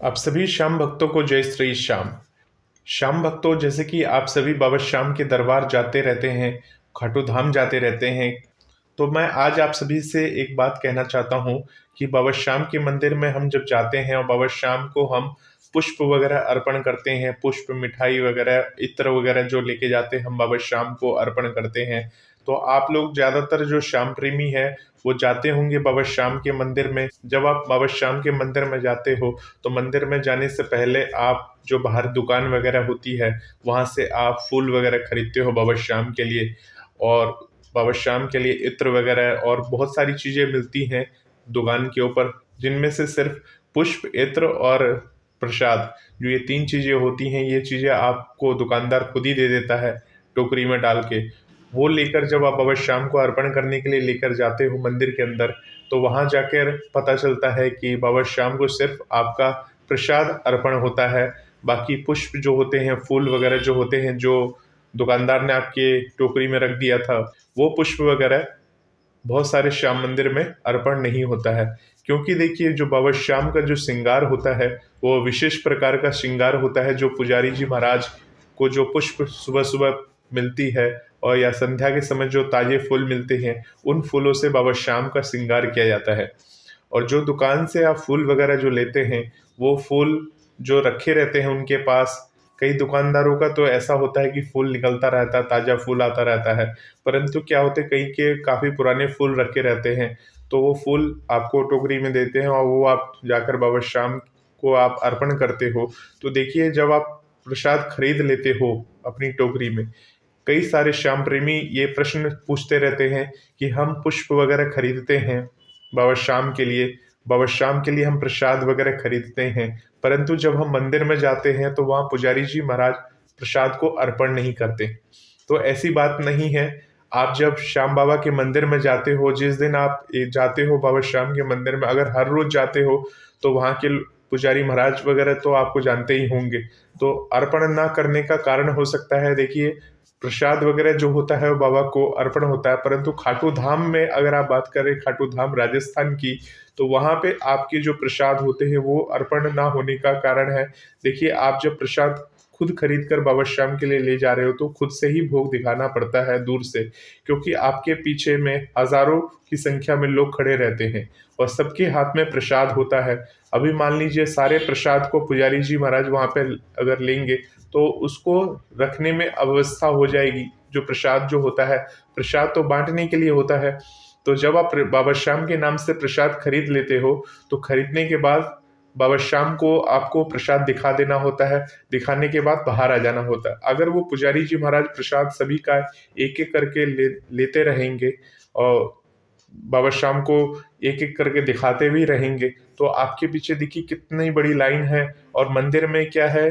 आप सभी श्याम भक्तों को जय श्री श्याम। श्याम भक्तों, जैसे कि आप सभी बाबा श्याम के दरबार जाते रहते हैं, खाटू धाम जाते रहते हैं, तो मैं आज आप सभी से एक बात कहना चाहता हूँ कि बाबा श्याम के मंदिर में हम जब जाते हैं और बाबा श्याम को हम पुष्प वगैरह अर्पण करते हैं, पुष्प, मिठाई वगैरह, इत्र वगैरह जो लेके जाते हैं हम बाबा श्याम को अर्पण करते हैं। तो आप लोग ज़्यादातर जो श्याम प्रेमी है वो जाते होंगे बाबा श्याम के मंदिर में। जब आप बाबा श्याम के मंदिर में जाते हो तो मंदिर में जाने से पहले आप जो बाहर दुकान वगैरह होती है वहाँ से आप फूल वगैरह खरीदते हो बाबा श्याम के लिए, और बाबा श्याम के लिए इत्र वगैरह और बहुत सारी चीज़ें मिलती हैं दुकान के ऊपर, जिनमें से सिर्फ पुष्प, इत्र और प्रसाद, जो ये तीन चीज़ें होती हैं, ये चीज़ें आपको दुकानदार खुद ही दे देता है टोकरी में डाल के। वो लेकर जब आप बाबा श्याम को अर्पण करने के लिए लेकर जाते हो मंदिर के अंदर, तो वहाँ जाकर पता चलता है कि बाबा श्याम को सिर्फ आपका प्रसाद अर्पण होता है। बाकी पुष्प जो होते हैं, फूल वगैरह जो होते हैं, जो दुकानदार ने आपके टोकरी में रख दिया था, वो पुष्प वगैरह बहुत सारे श्याम मंदिर में अर्पण नहीं होता है। क्योंकि देखिए, जो बाबा श्याम का जो श्रृंगार होता है वो विशेष प्रकार का श्रृंगार होता है। जो पुजारी जी महाराज को जो पुष्प सुबह सुबह मिलती है और या संध्या के समय जो ताजे फूल मिलते हैं, उन फूलों से बाबा श्याम का श्रृंगार किया जाता है। और जो दुकान से आप फूल वगैरह जो लेते हैं, वो फूल जो रखे रहते हैं उनके पास, कई दुकानदारों का तो ऐसा होता है कि फूल निकलता रहता है, ताज़ा फूल आता रहता है, परंतु क्या होते हैं, कई के काफ़ी पुराने फूल रखे रहते हैं, तो वो फूल आपको टोकरी में देते हैं और वो आप जाकर बाबा श्याम को आप अर्पण करते हो। तो देखिए, जब आप प्रसाद खरीद लेते हो अपनी टोकरी में, कई सारे श्याम प्रेमी ये प्रश्न पूछते रहते हैं कि हम पुष्प वगैरह खरीदते हैं बाबा श्याम के लिए, बाबा श्याम के लिए हम प्रसाद वगैरह खरीदते हैं, परंतु जब हम मंदिर में जाते हैं तो वहाँ पुजारी जी महाराज प्रसाद को अर्पण नहीं करते। तो ऐसी बात नहीं है। आप जब श्याम बाबा के मंदिर में जाते हो, जिस दिन आप जाते हो बाबा श्याम के मंदिर में, अगर हर रोज जाते हो तो वहाँ के पुजारी महाराज वगैरह तो आपको जानते ही होंगे। तो अर्पण ना करने का कारण हो सकता है, देखिए, प्रसाद वगैरह जो होता है वो बाबा को अर्पण होता है, परंतु खाटू धाम में अगर आप बात करें, खाटू धाम राजस्थान की, तो वहाँ पे आपके जो प्रसाद होते हैं वो अर्पण ना होने का कारण है, देखिए, आप जब प्रसाद खुद खरीद कर बाबा श्याम के लिए ले जा रहे हो तो खुद से ही भोग दिखाना पड़ता है दूर से, क्योंकि आपके पीछे में हजारों की संख्या में लोग खड़े रहते हैं और सबके हाथ में प्रसाद होता है। अभी मान लीजिए सारे प्रसाद को पुजारी जी महाराज वहाँ पे अगर लेंगे तो उसको रखने में अव्यवस्था हो जाएगी। जो प्रसाद जो होता है, प्रसाद तो बांटने के लिए होता है। तो जब आप बाबा श्याम के नाम से प्रसाद खरीद लेते हो तो खरीदने के बाद बाबा श्याम को आपको प्रसाद दिखा देना होता है, दिखाने के बाद बाहर आ जाना होता है। अगर वो पुजारी जी महाराज प्रसाद सभी का एक एक करके लेते रहेंगे और बाबा श्याम को एक एक करके दिखाते भी रहेंगे, तो आपके पीछे देखिए कितनी बड़ी लाइन है। और मंदिर में क्या है,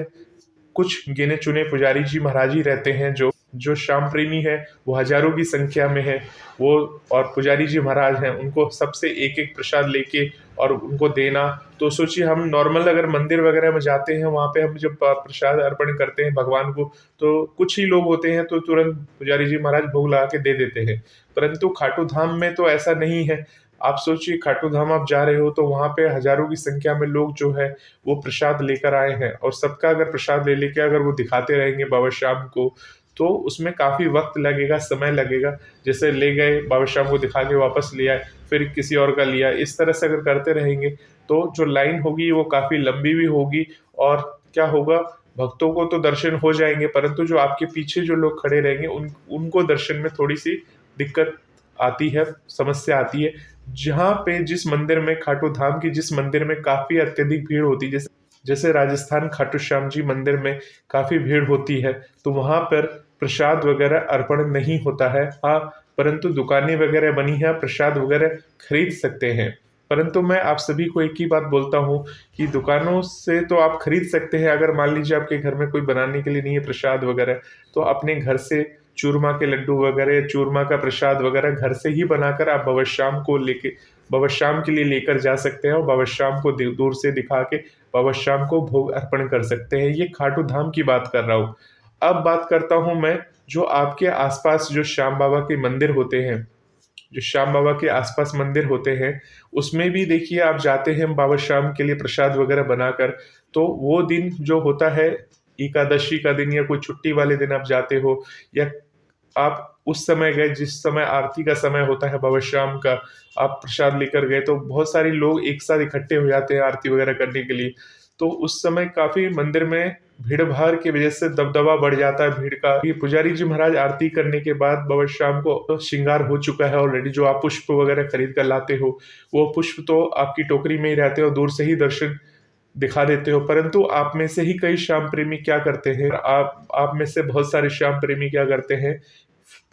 कुछ गिने चुने पुजारी जी महाराज ही रहते हैं जो जो श्याम प्रेमी है, वो हजारों की संख्या में है वो, और पुजारी जी महाराज हैं, उनको सबसे एक एक प्रसाद लेके और उनको देना। तो सोचिए, हम नॉर्मल अगर मंदिर वगैरह में जाते हैं, वहाँ पे हम जब प्रसाद अर्पण करते हैं भगवान को, तो कुछ ही लोग होते हैं तो तुरंत पुजारी जी महाराज भोग लगा के दे देते हैं, परंतु खाटू धाम में तो ऐसा नहीं है। आप सोचिए, खाटू धाम आप जा रहे हो तो वहाँ पे हजारों की संख्या में लोग जो है वो प्रसाद लेकर आए हैं, और सबका अगर प्रसाद ले लेके अगर वो दिखाते रहेंगे बाबा श्याम को, तो उसमें काफ़ी वक्त लगेगा, समय लगेगा। जैसे ले गए बाबा श्याम को दिखा के वापस ले आए, फिर किसी और का लिया, इस तरह से अगर करते रहेंगे तो जो लाइन होगी वो काफ़ी लंबी भी होगी। और क्या होगा, भक्तों को तो दर्शन हो जाएंगे, परंतु जो आपके पीछे जो लोग खड़े रहेंगे उनको दर्शन में थोड़ी सी दिक्कत आती है, समस्या आती है। जहाँ पे जिस मंदिर में, खाटू धाम की जिस मंदिर में काफ़ी अत्यधिक भीड़ होती है, जैसे जैसे राजस्थान खाटू श्याम जी मंदिर में काफ़ी भीड़ होती है, तो वहाँ पर प्रसाद वगैरह अर्पण नहीं होता है। हाँ, परंतु दुकानें वगैरह बनी हैं, प्रसाद वगैरह खरीद सकते हैं। परंतु मैं आप सभी को एक ही बात बोलता हूँ कि दुकानों से तो आप खरीद सकते हैं, अगर मान लीजिए आपके घर में कोई बनाने के लिए नहीं है प्रसाद वगैरह, तो अपने घर से चूरमा के लड्डू वगैरह, चूरमा का प्रसाद वगैरह घर से ही बनाकर आप बाबा श्याम को लेके, बाबा श्याम के लिए लेकर जा सकते हैं और बाबा श्याम को दूर से दिखा के बाबा श्याम को भोग अर्पण कर सकते हैं। ये खाटू धाम की बात कर रहा हूँ। अब बात करता हूँ मैं, जो आपके आसपास जो श्याम बाबा के मंदिर होते हैं, जो श्याम बाबा के आसपास मंदिर होते हैं, उसमें भी देखिए आप जाते हैं बाबा श्याम के लिए प्रसाद वगैरह बनाकर, तो वो दिन जो होता है, एकादशी का दिन या कोई छुट्टी वाले दिन आप जाते हो, या आप उस समय गए जिस समय आरती का समय होता है बाबा श्याम का, आप प्रसाद लेकर गए, तो बहुत सारे लोग एक साथ इकट्ठे हो जाते हैं आरती वगैरह करने के लिए। तो उस समय काफी मंदिर में भीड़ भाड़ की वजह से दबदबा बढ़ जाता है भीड़ का। ये पुजारी जी महाराज आरती करने के बाद बाबा श्याम को तो श्रृंगार हो चुका है ऑलरेडी, जो आप पुष्प वगैरह खरीद कर लाते हो, वो पुष्प तो आपकी टोकरी में ही रहते हो, दूर से ही दर्शन दिखा देते हो। परंतु आप में से ही कई श्याम प्रेमी क्या करते हैं, आप में से बहुत सारे श्याम प्रेमी क्या करते हैं,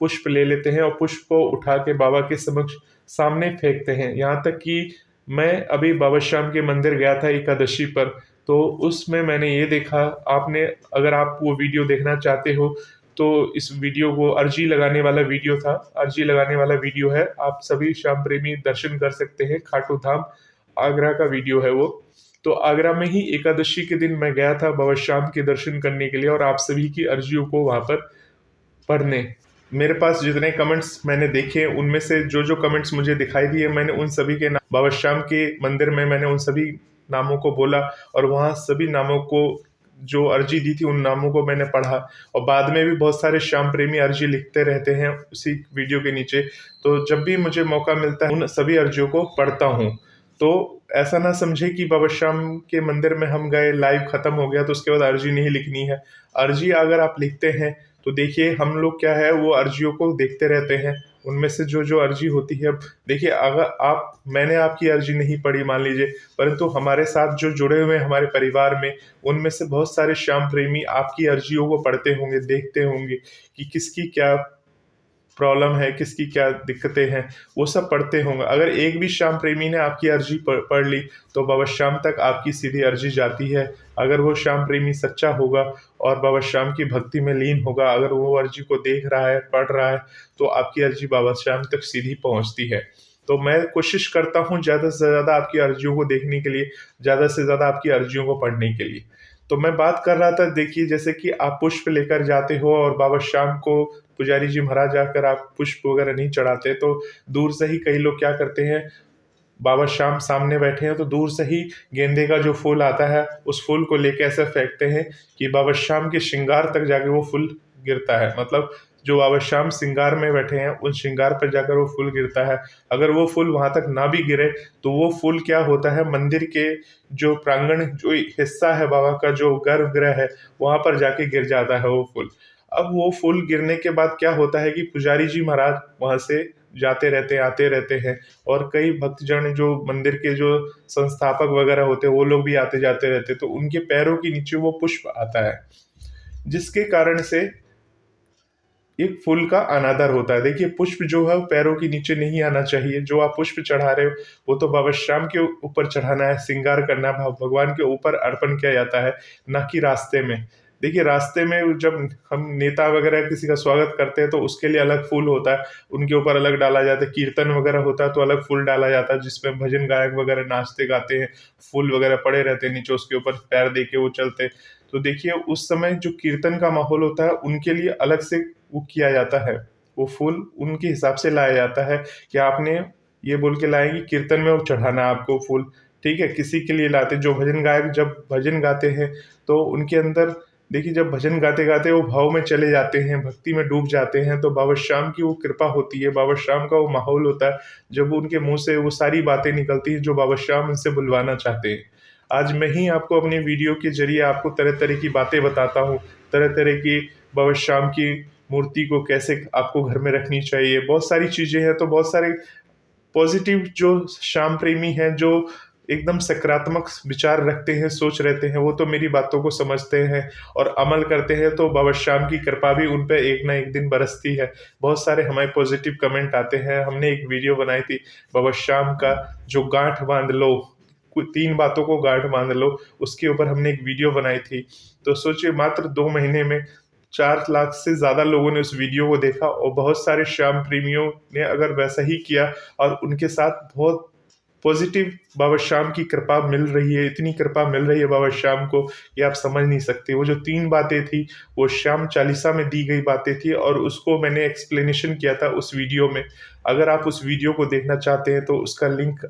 पुष्प ले लेते हैं और पुष्प को उठा के बाबा के समक्ष सामने फेंकते हैं। यहाँ तक कि मैं अभी बाबा श्याम के मंदिर गया था एकादशी पर, तो उसमें मैंने ये देखा, आपने अगर आप वो वीडियो देखना चाहते हो तो इस वीडियो को अर्जी लगाने वाला वीडियो था, अर्जी लगाने वाला वीडियो है, आप सभी श्याम प्रेमी दर्शन कर सकते हैं। खाटू धाम आगरा का वीडियो है वो। तो आगरा में ही एकादशी के दिन मैं गया था बाबा श्याम के दर्शन करने के लिए, और आप सभी की अर्जियों को वहां पर पढ़ने। मेरे पास जितने कमेंट्स मैंने देखे, उनमें से जो जो कमेंट्स मुझे दिखाई दिए, मैंने उन सभी के नाम बाबा श्याम के मंदिर में मैंने उन सभी नामों को बोला, और वहाँ सभी नामों को जो अर्जी दी थी उन नामों को मैंने पढ़ा। और बाद में भी बहुत सारे श्याम प्रेमी अर्जी लिखते रहते हैं उसी वीडियो के नीचे, तो जब भी मुझे मौका मिलता है उन सभी अर्जियों को पढ़ता हूँ। तो ऐसा ना समझे कि बाबा श्याम के मंदिर में हम गए, लाइव खत्म हो गया तो उसके बाद अर्जी नहीं लिखनी है। अर्जी अगर आप लिखते हैं तो देखिए, हम लोग क्या है वो अर्जियों को देखते रहते हैं, उनमें से जो जो अर्जी होती है, अब देखिए अगर मैंने आपकी अर्जी नहीं पढ़ी मान लीजिए, परंतु हमारे साथ जो जुड़े हुए हैं हमारे परिवार में, उनमें से बहुत सारे श्याम प्रेमी आपकी अर्जियों को पढ़ते होंगे, देखते होंगे कि किसकी क्या प्रॉब्लम है, किसकी क्या दिक्कतें हैं, वो सब पढ़ते होंगे। अगर एक भी श्याम प्रेमी ने आपकी अर्जी पढ़ ली तो बाबा श्याम तक आपकी सीधी अर्जी जाती है। अगर वो श्याम प्रेमी सच्चा होगा और बाबा श्याम की भक्ति में लीन होगा, अगर वो अर्जी को देख रहा है, पढ़ रहा है, तो आपकी अर्जी बाबा श्याम तक सीधी पहुंचती है। तो मैं कोशिश करता हूँ ज़्यादा से ज़्यादा आपकी अर्जियों को देखने के लिए, ज़्यादा से ज़्यादा आपकी अर्जियों को पढ़ने के लिए। तो मैं बात कर रहा था, देखिए जैसे कि आप पुष्प लेकर जाते हो और बाबा श्याम को पुजारी जी महाराज आकर आप पुष्प वगैरह नहीं चढ़ाते, तो दूर से ही कई लोग क्या करते हैं, बाबा श्याम सामने बैठे हैं तो दूर से ही गेंदे का जो फूल आता है उस फूल को लेके ऐसे फेंकते हैं कि बाबा श्याम के श्रृंगार तक जाके वो फूल गिरता है। मतलब जो बाबा श्याम श्रृंगार में बैठे हैं उन श्रृंगार पर जाकर वो फूल गिरता है। अगर वो फूल वहां तक ना भी गिरे तो वो फूल क्या होता है, मंदिर के जो प्रांगण जो हिस्सा है बाबा का, जो गर्भगृह है, वहां पर जाके गिर जाता है वो फूल। अब वो फूल गिरने के बाद क्या होता है कि पुजारी जी महाराज वहां से जाते रहते हैं, आते रहते हैं, और कई भक्तजन जो मंदिर के जो संस्थापक वगैरह होते हैं वो लोग भी आते जाते रहते हैं, तो उनके पैरों के नीचे वो पुष्प आता है, जिसके कारण से एक फूल का अनादर होता है। देखिए पुष्प जो है पैरों के नीचे नहीं आना चाहिए। जो आप पुष्प चढ़ा रहे हो वो तो बाबा श्याम के ऊपर चढ़ाना है, श्रृंगार करना है, भगवान के ऊपर अर्पण किया जाता है, ना कि रास्ते में। देखिए रास्ते में जब हम नेता वगैरह किसी का स्वागत करते हैं तो उसके लिए अलग फूल होता है, उनके ऊपर अलग डाला जाता है। कीर्तन वगैरह होता है तो अलग फूल डाला जाता है, जिसमें भजन गायक वगैरह नाचते गाते हैं, फूल वगैरह पड़े रहते हैं नीचे, उसके ऊपर पैर दे के वो चलते। तो देखिए उस समय जो कीर्तन का माहौल होता है उनके लिए अलग से वो किया जाता है, वो फूल उनके हिसाब से लाया जाता है कि आपने ये बोल के लाए कि कीर्तन में वो चढ़ाना है आपको फूल, ठीक है। किसी के लिए लाते, जो भजन गायक जब भजन गाते हैं तो उनके अंदर देखिए जब भजन गाते गाते वो भाव में चले जाते हैं, भक्ति में डूब जाते हैं, तो बाबा श्याम की वो कृपा होती है, बाबा श्याम का वो माहौल होता है, जब उनके मुंह से वो सारी बातें निकलती हैं जो बाबा श्याम उनसे बुलवाना चाहते हैं। आज मैं ही आपको अपने वीडियो के जरिए आपको तरह तरह की बातें बताता हूँ, तरह तरह की बाबा श्याम की मूर्ति को कैसे आपको घर में रखनी चाहिए, बहुत सारी चीज़ें हैं। तो बहुत सारे पॉजिटिव जो श्याम प्रेमी हैं, जो एकदम सकारात्मक विचार रखते हैं, सोच रहते हैं, वो तो मेरी बातों को समझते हैं और अमल करते हैं, तो बाबा श्याम की कृपा भी उन पे एक ना एक दिन बरसती है। बहुत सारे हमारे पॉजिटिव कमेंट आते हैं। हमने एक वीडियो बनाई थी बाबा श्याम का, जो गांठ बांध लो, 3 बातों को गांठ बांध लो, उसके ऊपर हमने एक वीडियो बनाई थी। तो सोचिए मात्र 2 महीने में 4 लाख से ज़्यादा लोगों ने उस वीडियो को देखा, और बहुत सारे श्याम प्रेमियों ने अगर वैसा ही किया और उनके साथ बहुत पॉजिटिव बाबा श्याम की कृपा मिल रही है, इतनी कृपा मिल रही है बाबा श्याम को, ये आप समझ नहीं सकते। वो जो 3 बातें थी वो श्याम चालीसा में दी गई बातें थी और उसको मैंने एक्सप्लेनेशन किया था उस वीडियो में। अगर आप उस वीडियो को देखना चाहते हैं तो उसका लिंक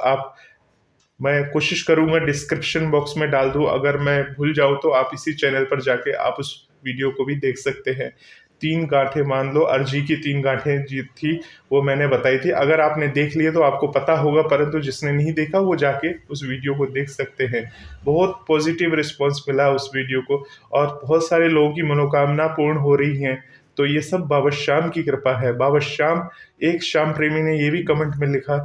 मैं कोशिश करूंगा डिस्क्रिप्शन बॉक्स में डाल दूं। अगर मैं भूल जाऊं तो आप इसी चैनल पर जाके आप उस वीडियो को भी देख सकते हैं। 3 गांठें मान लो, अर्जी की 3 गांठें जी थी, वो मैंने बताई थी। अगर आपने देख लिए तो आपको पता होगा, परंतु जिसने नहीं देखा वो जाके उस वीडियो को देख सकते हैं। बहुत पॉजिटिव रिस्पॉन्स मिला उस वीडियो को और बहुत सारे लोगों की मनोकामना पूर्ण हो रही हैं। तो ये सब बाबा श्याम की कृपा है। बाबा श्याम, एक श्याम प्रेमी ने ये भी कमेंट में लिखा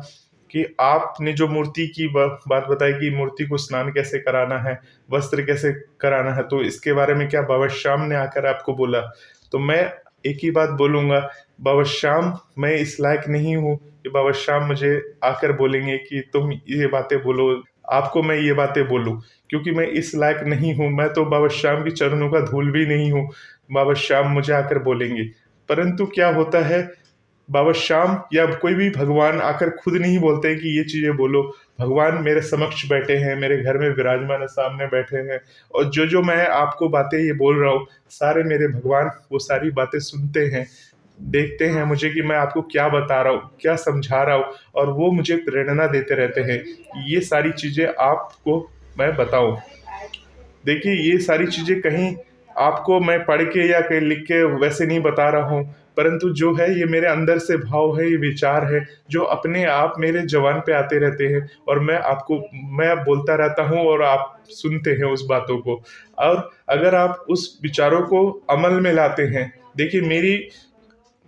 कि आपने जो मूर्ति की बात बताई कि मूर्ति को स्नान कैसे कराना है, वस्त्र कैसे कराना है, तो इसके बारे में क्या बाबा श्याम ने आकर आपको बोला? तो मैं एक ही बात बोलूँगा, बाबा श्याम, मैं इस लायक नहीं हूँ कि बाबा श्याम मुझे आकर बोलेंगे कि तुम ये बातें बोलो, आपको मैं ये बातें बोलूँ, क्योंकि मैं इस लायक नहीं हूँ। मैं तो बाबा श्याम की चरणों का धूल भी नहीं हूँ, बाबा श्याम मुझे आकर बोलेंगे। परंतु क्या होता है, बाबा श्याम या कोई भी भगवान आकर खुद नहीं बोलते कि ये चीज़ें बोलो। भगवान मेरे समक्ष बैठे हैं, मेरे घर में विराजमान है, सामने बैठे हैं, और जो मैं आपको बातें ये बोल रहा हूँ, सारे मेरे भगवान वो सारी बातें सुनते हैं, देखते हैं मुझे कि मैं आपको क्या बता रहा हूँ, क्या समझा रहा हूँ, और वो मुझे प्रेरणा देते रहते हैं कि ये सारी चीज़ें आपको मैं बताऊँ। देखिए, ये सारी चीज़ें कहीं आपको मैं पढ़ के या कहीं लिख के वैसे नहीं बता रहा हूँ, परंतु जो है ये मेरे अंदर से भाव है, ये विचार है जो अपने आप मेरे ज़बान पे आते रहते हैं, और मैं बोलता रहता हूँ और आप सुनते हैं उस बातों को। और अगर आप उस विचारों को अमल में लाते हैं, देखिए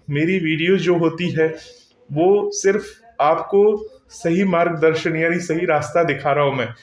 मेरी वीडियो जो होती है वो सिर्फ आपको सही मार्गदर्शन यानी सही रास्ता दिखा रहा हूँ मैं।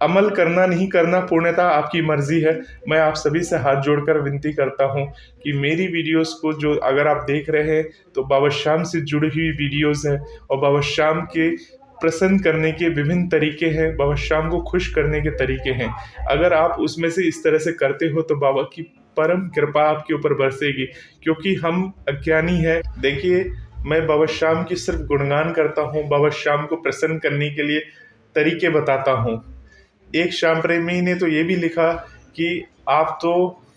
अमल करना नहीं करना पूर्णतः आपकी मर्जी है। मैं आप सभी से हाथ जोड़कर विनती करता हूँ कि मेरी वीडियोस को जो अगर आप देख रहे हैं तो बाबा श्याम से जुड़ी हुई वीडियोस हैं, और बाबा श्याम के प्रसन्न करने के विभिन्न तरीके हैं, बाबा श्याम को खुश करने के तरीके हैं। अगर आप उसमें से इस तरह से करते हो तो बाबा की परम कृपा आपके ऊपर बरसेगी, क्योंकि हम अज्ञानी है। देखिए, मैं बाबा श्याम की सिर्फ गुणगान करता हूँ, बाबा श्याम को प्रसन्न करने के लिए तरीके बताता हूँ। एक श्याम प्रेमी ने तो ये भी लिखा कि आप तो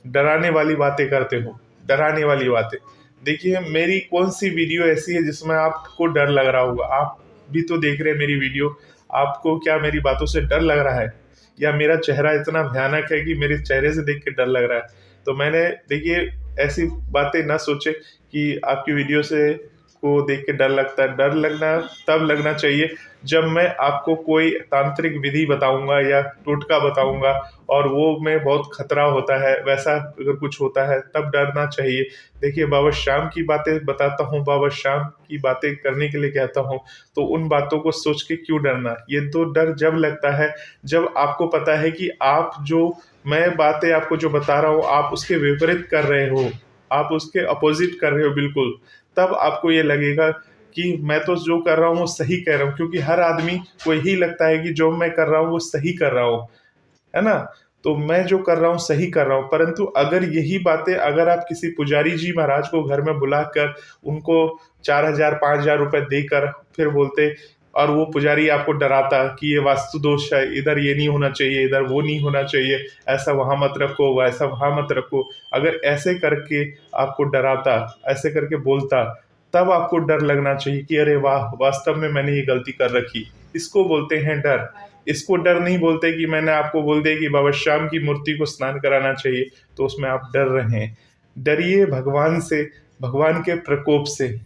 डराने वाली बातें करते हो, डराने वाली बातें। देखिए, मेरी कौन सी वीडियो ऐसी है जिसमें आपको डर लग रहा होगा? आप भी तो देख रहे हैं मेरी वीडियो, आपको क्या मेरी बातों से डर लग रहा है, या मेरा चेहरा इतना भयानक है कि मेरे चेहरे से देख के डर लग रहा है? तो मैंने, देखिए, ऐसी बातें ना सोचे कि आपकी वीडियो से को देख के डर लगता है। डर लगना तब लगना चाहिए जब मैं आपको कोई तांत्रिक विधि बताऊंगा या टोटका बताऊंगा और वो में बहुत खतरा होता है, वैसा अगर कुछ होता है तब डरना चाहिए। देखिए, बाबा श्याम की बातें बताता हूँ, बाबा श्याम की बातें करने के लिए कहता हूँ, तो उन बातों को सोच के क्यों डरना? ये तो डर जब लगता है जब आपको पता है कि आप जो मैं बातें आपको जो बता रहा हूँ आप उसके विपरीत कर रहे हो, आप उसके अपोजिट कर रहे हो बिल्कुल। तब आपको ये लगेगा कि मैं तो जो कर रहा हूँ वो सही कह रहा हूँ, क्योंकि हर आदमी को यही लगता है कि जो मैं कर रहा हूँ वो सही कर रहा हूँ, है ना? तो मैं जो कर रहा हूँ सही कर रहा हूँ। परंतु अगर यही बातें अगर आप किसी पुजारी जी महाराज को घर में बुलाकर उनको 4,000 5,000 रुपए देकर फिर बोलते, और वो पुजारी आपको डराता कि ये वास्तु दोष है, इधर ये नहीं होना चाहिए, इधर वो नहीं होना चाहिए, ऐसा वहाँ मत रखो, वैसा वहाँ मत रखो, अगर ऐसे करके आपको डराता, ऐसे करके बोलता, तब आपको डर लगना चाहिए कि अरे वाह, वास्तव में मैंने ये गलती कर रखी। इसको बोलते हैं डर। इसको डर नहीं बोलते कि मैंने आपको बोल दिया कि बाबा श्याम की मूर्ति को स्नान कराना चाहिए, तो उसमें आप डर रहे हैं। डरिए भगवान से, भगवान के प्रकोप से।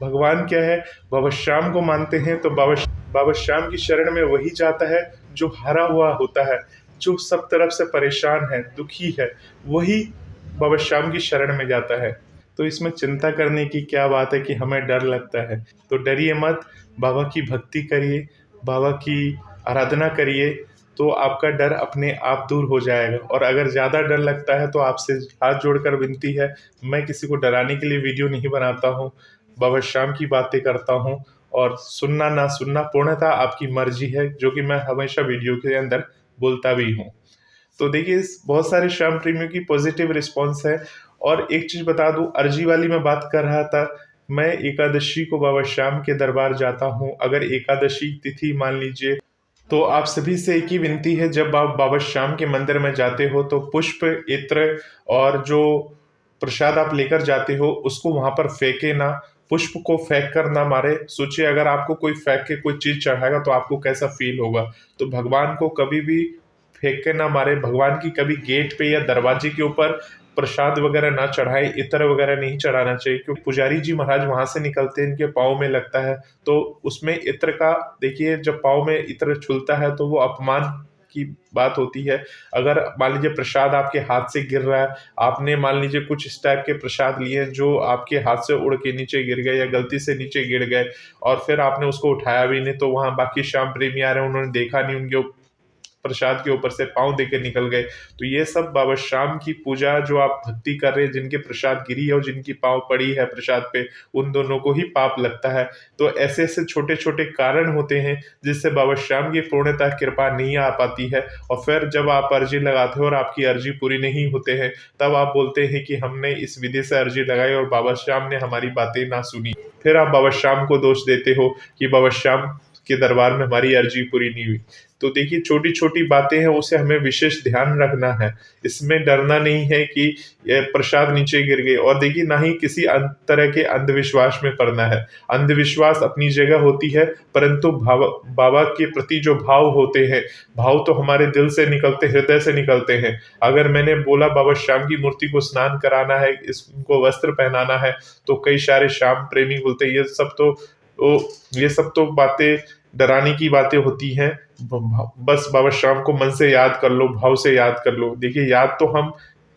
भगवान क्या है? बाबा श्याम को मानते हैं तो बाबा श्याम की शरण में वही जाता है जो हारा हुआ होता है, जो सब तरफ से परेशान है, दुखी है, वही बाबा श्याम की शरण में जाता है। तो इसमें चिंता करने की क्या बात है कि हमें डर लगता है? तो डरिए मत, बाबा की भक्ति करिए, बाबा की आराधना करिए, तो आपका डर अपने आप दूर हो जाएगा। और अगर ज़्यादा डर लगता है तो आपसे हाथ जोड़कर विनती है, मैं किसी को डराने के लिए वीडियो नहीं बनाता हूँ, बाबा श्याम की बातें करता हूँ, और सुनना ना सुनना पूर्णतः आपकी मर्जी है, जो कि मैं हमेशा वीडियो के अंदर बोलता भी हूँ। तो देखिए, बहुत सारे श्याम प्रेमियों की पॉजिटिव रिस्पॉन्स है। और एक चीज़ बता दूं, अर्जी वाली मैं बात कर रहा था, मैं एकादशी को बाबा श्याम के दरबार जाता हूं। अगर एकादशी तिथि मान लीजिए तो आप सभी से एक ही विनती है, जब आप बाबा श्याम के मंदिर में जाते हो तो पुष्प, इत्र और जो प्रसाद आप लेकर जाते हो उसको वहां पर फेंके ना। पुष्प को फेंक कर ना मारे। सोचिए, अगर आपको कोई फेंक के कोई चीज चढ़ाएगा तो आपको कैसा फील होगा। तो भगवान को कभी भी फेंक के ना मारे। भगवान की कभी गेट पे या दरवाजे के ऊपर प्रसाद वगैरह ना चढ़ाए, इत्र वगैरह नहीं चढ़ाना चाहिए, क्योंकि पुजारी जी महाराज वहां से निकलते हैं, इनके पाँव में लगता है। तो उसमें इत्र का, देखिए, जब पाँव में इत्र छूलता है तो वो अपमान की बात होती है। अगर मान लीजिए प्रसाद आपके हाथ से गिर रहा है, आपने मान लीजिए कुछ इस टाइप के प्रसाद लिए जो आपके हाथ से उड़ के नीचे गिर गए या गलती से नीचे गिर गए, और फिर आपने उसको उठाया भी नहीं, तो वहां बाकी श्याम प्रेमी आ रहे हैं, उन्होंने देखा नहीं, उनके प्रसाद के ऊपर से पाँव देके निकल गए। तो ये सब बाबा श्याम की पूजा जो आप भक्ति कर रहे हैं, जिनके प्रसाद गिरी है और जिनकी पाँव पड़ी है प्रसाद पे, उन दोनों को ही पाप लगता है। तो ऐसे ऐसे छोटे छोटे कारण होते हैं जिससे बाबा श्याम की पूर्णतः कृपा नहीं आ पाती है। और फिर जब आप अर्जी लगाते हो और आपकी अर्जी पूरी नहीं होते हैं, तब आप बोलते हैं कि हमने इस विधि से अर्जी लगाई और बाबा श्याम ने हमारी बातें ना सुनी। फिर आप बाबा श्याम को दोष देते हो कि बाबा श्याम के दरबार में हमारी अर्जी पूरी नहीं हुई। तो देखिए, छोटी छोटी बातें हैं, उसे हमें विशेष ध्यान रखना है। इसमें डरना नहीं है कि ये प्रसाद नीचे गिर गए। और देखिए, ना ही किसी तरह के अंधविश्वास में पड़ना है। अंधविश्वास अपनी जगह होती है, परंतु बाबा के प्रति जो भाव होते हैं, भाव तो हमारे दिल से निकलते, हृदय से निकलते हैं। अगर मैंने बोला बाबा श्याम की मूर्ति को स्नान कराना है, इसको वस्त्र पहनाना है, तो कई सारे श्याम प्रेमी बोलते हैं ये सब तो बातें डराने की बातें होती हैं। बस बाबा श्याम को मन से याद कर लो, भाव से याद कर लो। देखिए, याद तो हम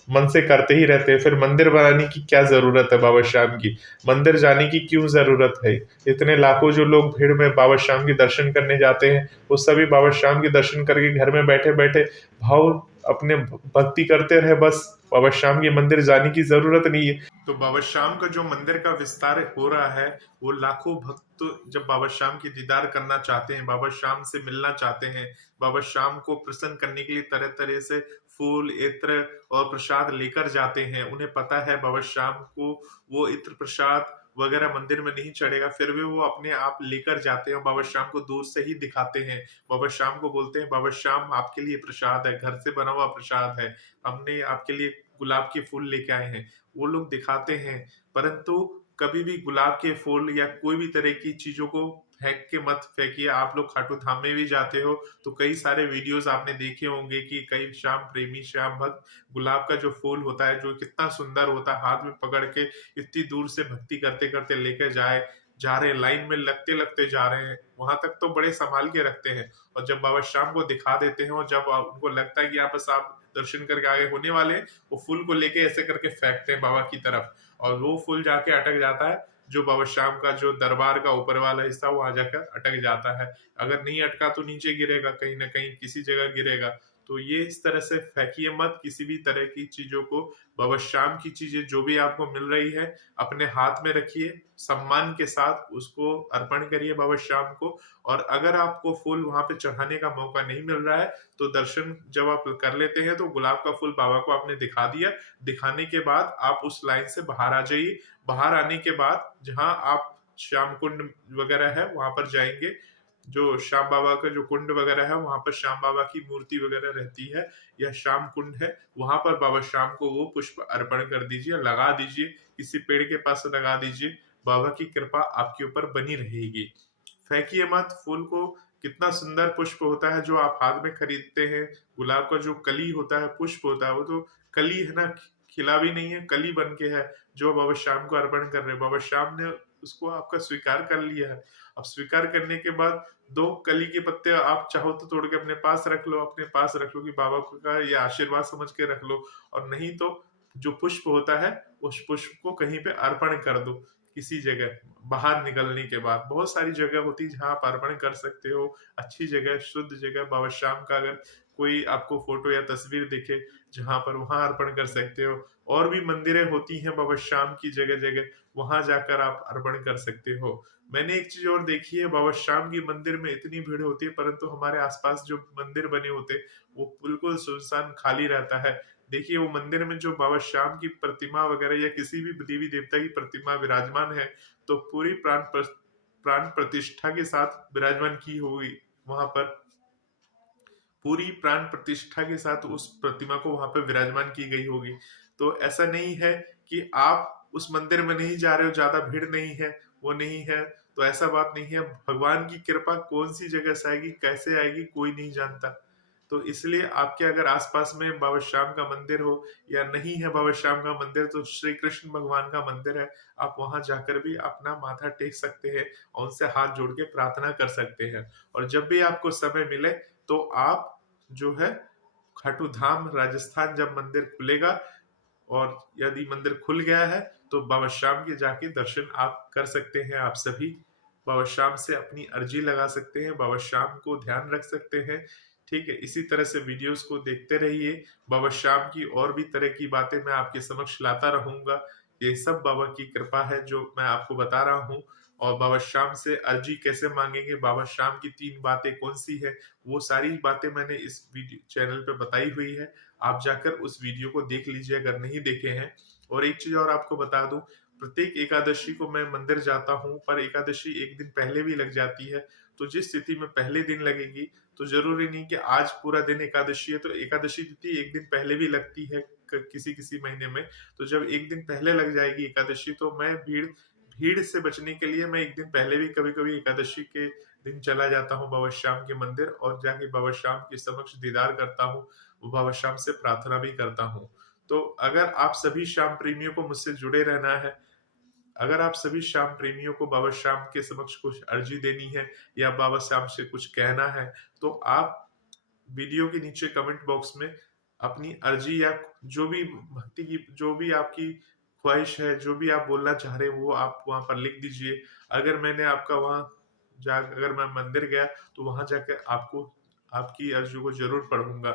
मन से करते ही रहते हैं, फिर मंदिर बनाने की क्या जरूरत है बाबा श्याम की? मंदिर जाने की क्यों जरूरत है? इतने लाखों जो लोग भीड़ में बाबा श्याम के दर्शन करने जाते हैं, वो सभी बाबा श्याम के दर्शन करके घर में बैठे बैठे भाव अपने भक्ति करते रहे। बस बाबा श्याम के मंदिर जाने की जरूरत नहीं है। तो बाबा श्याम का जो मंदिर का विस्तार हो रहा है, वो लाखों भक्त जब बाबा श्याम की दीदार करना चाहते हैं, बाबा श्याम से मिलना चाहते हैं, बाबा श्याम को प्रसन्न करने के लिए तरह तरह से फूल, इत्र और प्रसाद लेकर जाते हैं। उन्हें पता है बाबा श्याम को वो इत्र प्रसाद वगैरह मंदिर में नहीं चढ़ेगा, फिर भी वो अपने आप लेकर जाते हैं। बाबा श्याम को दूर से ही दिखाते हैं। बाबा श्याम को बोलते हैं, बाबा श्याम आपके लिए प्रसाद है, घर से बना हुआ प्रसाद है, हमने आपके लिए गुलाब के फूल लेके आए हैं। वो लोग दिखाते हैं, परंतु कभी भी गुलाब के फूल या कोई भी तरह की चीजों को फेंक के मत फेंकिए। आप लोग खाटू धाम में भी जाते हो तो कई सारे वीडियोस आपने देखे होंगे कि कई श्याम प्रेमी, श्याम भक्त गुलाब का जो फूल होता है, जो कितना सुंदर होता है, हाथ में पकड़ के इतनी दूर से भक्ति करते करते लेके जा रहे हैं, लाइन में लगते लगते जा रहे हैं, वहां तक तो बड़े संभाल के रखते हैं। और जब बाबा श्याम को दिखा देते हैं और जब उनको लगता है कि आप बस आप दर्शन करके आगे होने वाले हैं, वो फूल को लेके ऐसे करके फेंकते हैं बाबा की तरफ, और वो फूल जाके अटक जाता है। जो बाबा श्याम का जो दरबार का ऊपर वाला हिस्सा, वहां जाकर अटक जाता है। अगर नहीं अटका तो नीचे गिरेगा, कहीं ना कहीं किसी जगह गिरेगा। तो ये इस तरह से फेंकिए मत किसी भी तरह की चीजों को। बाबा श्याम की चीजें जो भी आपको मिल रही है, अपने हाथ में रखिए, सम्मान के साथ उसको अर्पण करिए बाबा श्याम को। और अगर आपको फूल वहां पे चढ़ाने का मौका नहीं मिल रहा है, तो दर्शन जब आप कर लेते हैं तो गुलाब का फूल बाबा को आपने दिखा दिया, दिखाने के बाद आप उस लाइन से बाहर आ जाइए। बाहर आने के बाद जहां आप श्याम कुंड वगैरह है वहां पर जाएंगे। जो श्याम बाबा का जो कुंड वगैरह है, वहां पर श्याम बाबा की मूर्ति वगैरह रहती है, या श्याम कुंड है, वहां पर बाबा श्याम को वो पुष्प अर्पण कर दीजिए, लगा दीजिए, किसी पेड़ के पास लगा दीजिए। बाबा की कृपा आपके ऊपर बनी रहेगी। फेंकिए मत फूल को। कितना सुंदर पुष्प होता है जो आप हाथ में खरीदते हैं। गुलाब का जो कली होता है, पुष्प होता है, वो तो कली है ना, खिला भी नहीं है, कली बन के है, जो बाबा श्याम को अर्पण कर रहे हैं। बाबा श्याम ने उसको आपका स्वीकार कर लिया है। अब स्वीकार करने के बाद दो कली के पत्ते आप चाहो तो तोड़ के अपने पास रख लो, अपने पास रख लो कि बाबा का ये आशीर्वाद समझ के रख लो। और नहीं तो जो पुष्प होता है, उस पुष्प को कहीं पे अर्पण कर दो। किसी जगह बाहर निकलने के बाद बहुत सारी जगह होती है जहां आप अर्पण कर सकते हो। अच्छी जगह, शुद्ध जगह, बाबा श्याम का अगर कोई आपको फोटो या तस्वीर दिखे जहां पर, वहां अर्पण कर सकते हो। और भी मंदिरें होती हैं बाबा श्याम की जगह जगह, वहां जाकर आप अर्पण कर सकते हो। मैंने एक चीज और देखी है, बाबा श्याम की मंदिर में इतनी भीड़ होती है, परंतु हमारे आसपास जो मंदिर बने होते वो बिल्कुल सुनसान खाली रहता है। देखिए, वो मंदिर में जो बाबा श्याम की प्रतिमा वगैरह या किसी भी देवी देवता की प्रतिमा विराजमान है, तो पूरी प्राण प्रतिष्ठा के साथ विराजमान की होगी वहां पर। पूरी प्राण प्रतिष्ठा के साथ उस प्रतिमा को वहां पे विराजमान की गई होगी। तो ऐसा नहीं है कि आप उस मंदिर में नहीं जा रहे हो, ज्यादा भीड़ नहीं है, वो नहीं है, तो ऐसा बात नहीं है। भगवान की कृपा कौन सी जगह से आएगी, कैसे आएगी, कोई नहीं जानता। तो इसलिए आपके अगर आसपास में बाबा श्याम का मंदिर हो या नहीं है बाबा श्याम का मंदिर, तो श्री कृष्ण भगवान का मंदिर है, आप वहां जाकर भी अपना माथा टेक सकते हैं और उनसे हाथ जोड़ के प्रार्थना कर सकते हैं। और जब भी आपको समय मिले तो आप जो है खाटू धाम राजस्थान जब मंदिर खुलेगा, और यदि मंदिर खुल गया है, तो बाबा श्याम के जाके दर्शन आप कर सकते हैं। आप सभी बाबा श्याम से अपनी अर्जी लगा सकते हैं, बाबा श्याम को ध्यान रख सकते हैं। ठीक है, इसी तरह से वीडियोस को देखते रहिए। बाबा श्याम की और भी तरह की बातें मैं आपके समक्ष लाता रहूंगा। ये सब बाबा की कृपा है जो मैं आपको बता रहा हूँ। और बाबा श्याम से अर्जी कैसे मांगेंगे, बाबा श्याम की 3 बातें कौन सी है, वो सारी बातें मैंने इस वीडियो चैनल पे बताई हुई है। आप जाकर उस वीडियो को देख लीजिए अगर नहीं देखे हैं। और एक चीज और आपको बता दूं, प्रत्येक एकादशी को मैं मंदिर जाता हूं, पर एकादशी एक दिन पहले भी लग जाती है। तो जिस स्थिति में पहले दिन लगेगी, तो जरूरी नहीं कि आज पूरा दिन एकादशी है, तो एकादशी तिथि एक दिन पहले भी लगती है किसी किसी महीने में। तो जब एक दिन पहले लग जाएगी एकादशी, तो मैं भीड़ भीड़ से बचने के लिए मैं एक दिन पहले भी कभी कभी एकादशी के दिन चला जाता हूँ बाबा श्याम के मंदिर, और जाके बाबा श्याम के समक्ष दीदार करता हूँ, वो बाबा श्याम से प्रार्थना भी करता हूँ। तो अगर आप सभी श्याम प्रेमियों को मुझसे जुड़े रहना है, अगर आप सभी श्याम प्रेमियों को बाबा श्याम के समक्ष कुछ अर्जी देनी है या बाबा श्याम से कुछ कहना है, तो आप वीडियो के नीचे कमेंट बॉक्स में अपनी अर्जी या जो भी भक्ति की जो भी आपकी ख्वाहिश है, जो भी आप बोलना चाह रहे हैं, वो आप वहां पर लिख दीजिए। अगर मैंने आपका वहां जा अगर मैं मंदिर गया तो वहां जाकर आपको आपकी अर्जी को जरूर पढ़ूंगा।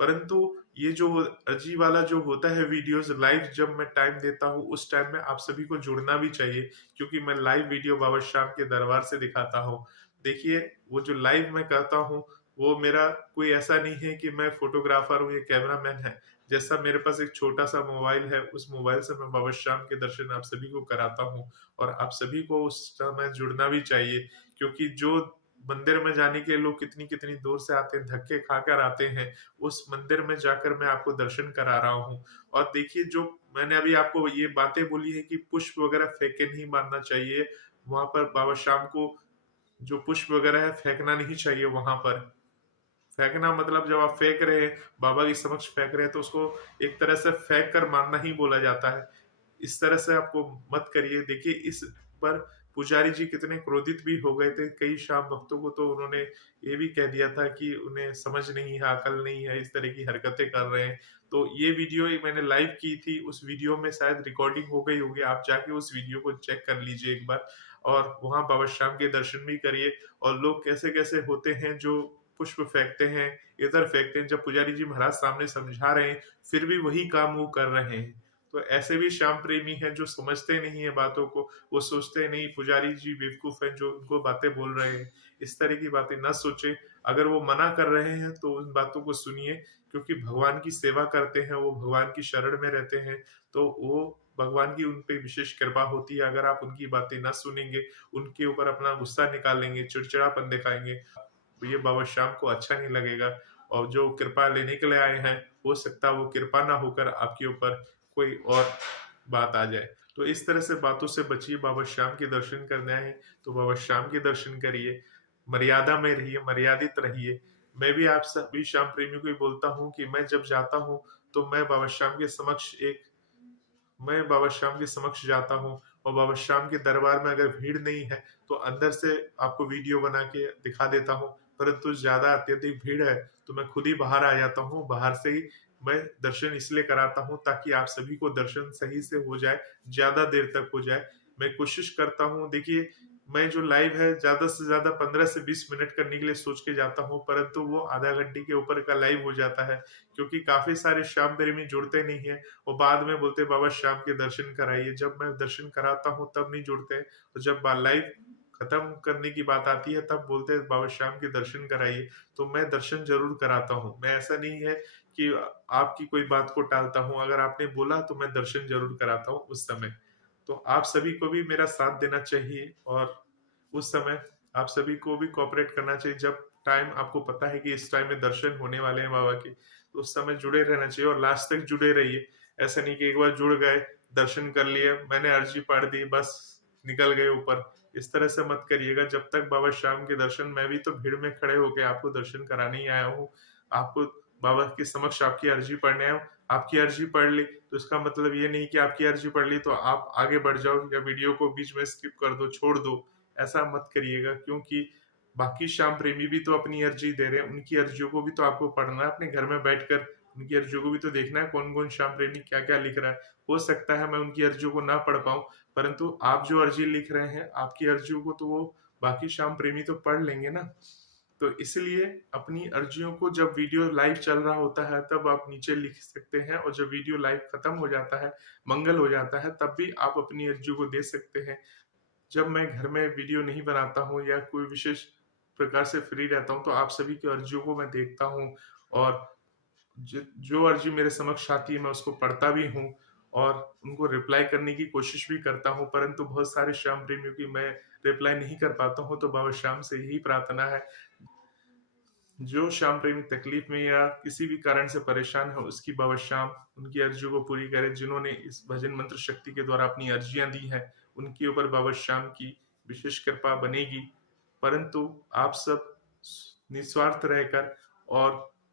परंतु ये जो अर्जी वाला जो होता है वीडियोस लाइव, जब मैं टाइम देता हूँ उस टाइम में आप सभी को जुड़ना भी चाहिए, क्योंकि मैं लाइव वीडियो बाबा श्याम के दरबार से दिखाता हूँ। देखिए, वो जो लाइव मैं करता हूँ, वो मेरा कोई ऐसा नहीं है कि मैं फोटोग्राफर हूँ या कैमरामैन है। जैसा मेरे पास एक छोटा सा मोबाइल है, उस मोबाइल से मैं बाबा श्याम के दर्शन आप सभी को कराता हूँ। और आप सभी को उस समय जुड़ना भी चाहिए, क्योंकि जो मंदिर में जाने के लोग कितनी कितनी दूर से आते हैं, धक्के खाकर आते हैं, उस मंदिर में जाकर मैं आपको दर्शन करा रहा हूँ। और देखिए, जो मैंने अभी आपको ये बातें बोली है कि पुष्प वगैरह फेंक के नहीं मारना चाहिए, वहां पर बाबा श्याम को जो पुष्प वगैरह है फेंकना नहीं चाहिए। वहां पर फेंकना मतलब जब आप फेंक रहे हैं, बाबा के समक्ष फेंक रहे हैं, तो उसको एक तरह से फेंक कर मारना ही बोला जाता है। इस तरह से आपको मत करिए। देखिए, इस पर पुजारी जी कितने क्रोधित भी हो गए थे। कई श्याम भक्तों को तो उन्होंने ये भी कह दिया था कि उन्हें समझ नहीं है, अकल नहीं है, इस तरह की हरकतें कर रहे हैं। तो ये वीडियो मैंने लाइव की थी, उस वीडियो में शायद रिकॉर्डिंग हो गई होगी, आप जाके उस वीडियो को चेक कर लीजिए एक बार, और वहां बाबा श्याम के दर्शन भी करिए। और लोग कैसे कैसे होते हैं जो पुष्प फेंकते हैं, इधर फेंकते हैं, जब पुजारी जी महाराज सामने समझा रहे हैं फिर भी वही काम वो कर रहे हैं। तो ऐसे भी श्याम प्रेमी हैं जो समझते नहीं है बातों को, वो सोचते नहीं पुजारी जी बेवकूफ हैं जो उनको बातें बोल रहे हैं। इस तरह की बातें न सोचे। अगर वो मना कर रहे हैं तो उन बातों को सुनिए, क्योंकि भगवान की सेवा करते हैं, वो भगवान की शरण में रहते हैं, तो वो भगवान की उन पे विशेष कृपा होती है। अगर आप उनकी बातें न सुनेंगे, उनके ऊपर अपना गुस्सा निकालेंगे, चिड़चिड़ापन दिखाएंगे, तो ये बाबा श्याम को अच्छा नहीं लगेगा। और जो कृपा लेने के लिए आए हैं, हो सकता है वो कृपा ना होकर आपके ऊपर कोई और बात आ जाए। तो इस तरह से बातों से बचिए। बाबा श्याम के दर्शन करने आए हैं तो बाबा श्याम के दर्शन करिए, मर्यादा में रहिए, मर्यादित रहिए। मैं भी आप सभी श्याम प्रेमियों को ही बोलता हूँ कि मैं जब जाता हूँ तो मैं बाबा श्याम के समक्ष जाता हूँ, और बाबा श्याम के दरबार में अगर भीड़ नहीं है तो अंदर से आपको वीडियो बना के दिखा देता हूँ। परंतु ज्यादा अत्यधिक भीड़ है तो मैं खुद ही बाहर आ जाता हूँ। बाहर से ही मैं दर्शन इसलिए कराता हूँ ताकि आप सभी को दर्शन सही से हो जाए, ज्यादा देर तक हो जाए। मैं कोशिश करता हूँ, देखिए, मैं जो लाइव है ज्यादा से ज्यादा 15 से 20 मिनट करने के लिए सोच के जाता हूँ, परंतु वो आधा घंटे के ऊपर का लाइव हो जाता है, क्योंकि काफी सारे श्याम प्रेमी जुड़ते नहीं है। और बाद में बोलते बाबा श्याम के दर्शन कराइए। जब मैं दर्शन कराता हूँ तब नहीं जुड़ते हैं, और जब लाइव खत्म करने की बात आती है तब बोलते हैं बाबा श्याम के दर्शन कराइए। तो मैं दर्शन जरूर कराता हूँ। मैं ऐसा नहीं है कि आपकी कोई बात को टालता हूँ। अगर आपने बोला तो मैं दर्शन जरूर कराता हूँ उस समय। तो आप सभी को भी मेरा साथ देना चाहिए, और उस समय आप सभी को भी कोऑपरेट करना चाहिए। जब टाइम आपको पता है कि इस टाइम में दर्शन होने वाले हैं बाबा के, तो उस समय जुड़े रहना चाहिए और लास्ट तक जुड़े रहिए। ऐसा नहीं कि एक बार जुड़ गए, दर्शन कर लिए, मैंने अर्जी पढ़ दी, बस निकल गए ऊपर। इस तरह से मत करिएगा। जब तक बाबा श्याम के दर्शन, मैं भी तो भीड़ में खड़े होके आपको दर्शन कराने ही आया हूँ। आपको बाबा के समक्ष आपकी अर्जी पढ़ने आया हूँ। आपकी अर्जी पढ़ ली तो इसका मतलब ये नहीं कि आपकी अर्जी पढ़ ली तो आप आगे बढ़ जाओ या वीडियो को बीच में स्किप कर दो, छोड़ दो। ऐसा मत करिएगा, क्योंकि बाकी श्याम प्रेमी भी तो अपनी अर्जी दे रहे हैं, उनकी अर्जियों को भी तो आपको पढ़ना है अपने घर में बैठकर। उनकी अर्जियों को भी तो देखना है कौन कौन श्याम प्रेमी क्या क्या लिख रहा है। हो सकता है मैं उनकी अर्जियों को ना पढ़ पाऊं, परंतु आप जो अर्जी लिख रहे हैं, आपकी अर्जियों को तो वो बाकी श्याम प्रेमी तो पढ़ लेंगे ना। तो इसलिए अपनी अर्जियों को जब वीडियो लाइव चल रहा होता है तब आप नीचे लिख सकते हैं, और जब वीडियो लाइव खत्म हो जाता है, मंगल हो जाता है, तब भी आप अपनी अर्जियों को दे सकते हैं। जब मैं घर में वीडियो नहीं बनाता हूँ या कोई विशेष प्रकार से फ्री रहता हूँ तो आप सभी की अर्जियों को मैं देखता हूँ, और जो अर्जी मेरे समक्ष आती है मैं उसको पढ़ता भी हूँ और उनको रिप्लाई करने की कोशिश भी करता हूँ। परंतु बहुत सारे श्याम प्रेमियों की मैं रिप्लाई नहीं कर पाता हूँ, तो बाबा श्याम से यही प्रार्थना है, जो श्याम प्रेमी तकलीफ में या किसी भी कारण से परेशान है, उसकी बाबा श्याम उनकी अर्जियों को पूरी करे। जिन्होंने इस भजन मंत्र शक्ति के द्वारा अपनी अर्जियां दी हैं, उनके ऊपर बाबा श्याम की विशेष कृपा बनेगी। परंतु आप सब निस्वार्थ रहकर और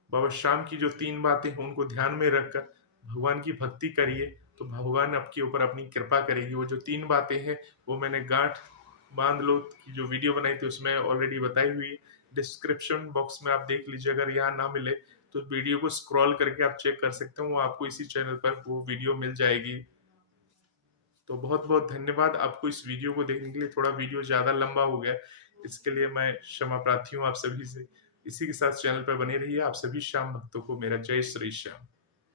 बाबा श्याम की जो 3 बातें हैं उनको ध्यान में रखकर भगवान की भक्ति करिए, तो भगवान आपके ऊपर अपनी कृपा करेगी। वो जो 3 बातें हैं वो मैंने गांठ बांध लो की जो वीडियो बनाई थी उसमें ऑलरेडी बताई हुई है। डिस्क्रिप्शन बॉक्स में आप देख लीजिए, अगर यहाँ ना मिले तो वीडियो को स्क्रॉल करके आप चेक कर सकते हो, आपको इसी चैनल पर वो वीडियो मिल जाएगी। तो बहुत बहुत धन्यवाद आपको इस वीडियो को देखने के लिए। थोड़ा वीडियो ज्यादा लंबा हो गया, इसके लिए मैं क्षमा प्रार्थी हूँ आप सभी से। इसी के साथ चैनल पर बने रहिए। आप सभी श्याम भक्तों को मेरा जय श्री श्याम।